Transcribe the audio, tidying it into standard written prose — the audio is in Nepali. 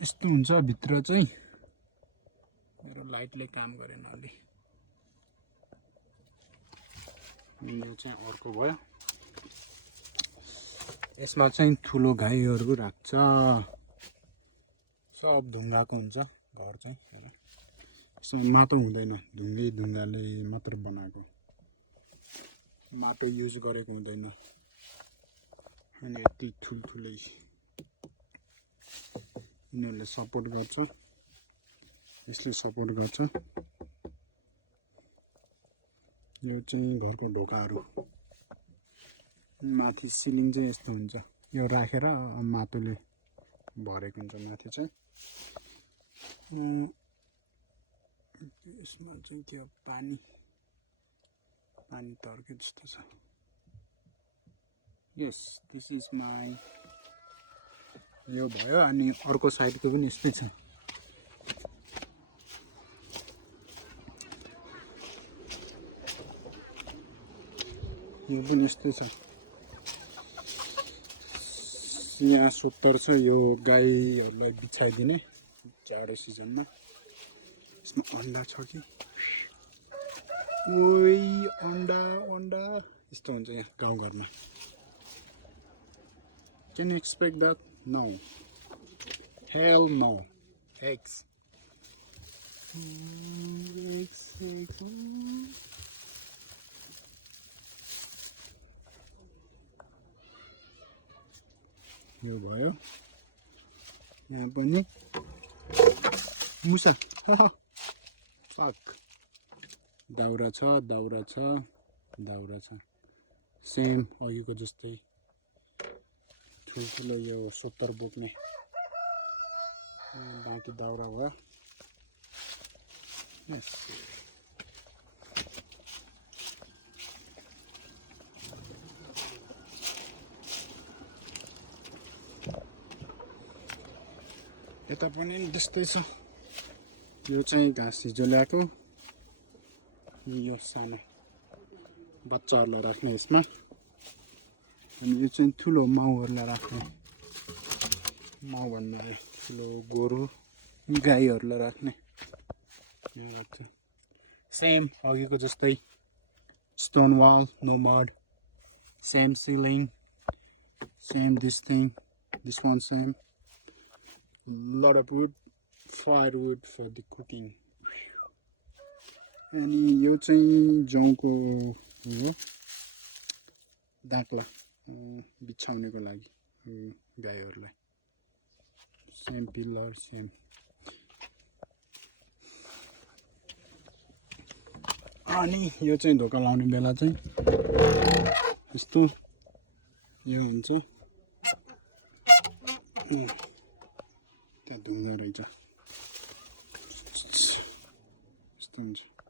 यस्तो हुन्छ भित्र चाहिँ मेरो लाइटले काम गरेन अलि यो चाहिँ अर्को भयो यसमा चाहिँ ठुलो गाईहरु राख्छ सब ढुङ्गाको हुन्छ घर चाहिँ हैन यसमा माटो हुँदैन ढुङ्गाले मात्र बनाएको माटो युज गरेको हुँदैन अनि यति ठुलठुलै यिनीहरुले सपोर्ट गर्छ यसले सपोर्ट गर्छ यो चाहिँ घरको ढोकाहरु माथि सिलिङ चाहिँ यस्तो हुन्छ यो राखेर माटोले भरेको हुन्छ माथि चाहिँ यसमा चाहिँ त्यो पानी तर्के जस्तो छ यस दिस इज माई यो भयो अनि अर्को साइडको पनि यस्तै छ यो पनि यस्तै छ यहाँ सुत्तर छ यो गाईहरुलाई बिछाइदिने जाडो सिजनमा यसमा अन्डा छ कि ओइ अन्डा यस्तो हुन्छ यहाँ गाउँघरमा Can you expect that? No. Hell no. Eggs. Eggs. यो भयो यहाँ पनि मुसा फक दाउरा छ सेम अघिको जस्तै ठुलो यो सोत्तर बोक्ने बाँकी दाउरा भयो यस यता पनि त्यस्तै छ यो चाहिँ घाँस हिजो ल्याएको यो सानो बच्चाहरुलाई राख्ने यसमा अनि यो चाहिँ ठुलो माउहरुलाई राख्ने माउ भन्नु आयो ठुलो गोरु गाईहरुलाई राख्ने यहाँ राख्छ सेम अघिको जस्तै stone wall no mud same ceiling same this thing this one same lot of wood firewood for the cooking अनि यो चाहिँ जौको हो दाक्ला बिछाउनेको लागि गाईहरुलाई सेम पिलर सेम अनि यो चाहिँ ढोका लाउने बेला चाहिँ यस्तो यो हुन्छ त्यहाँ ढुङ्गा रहेछ यस्तो हुन्छ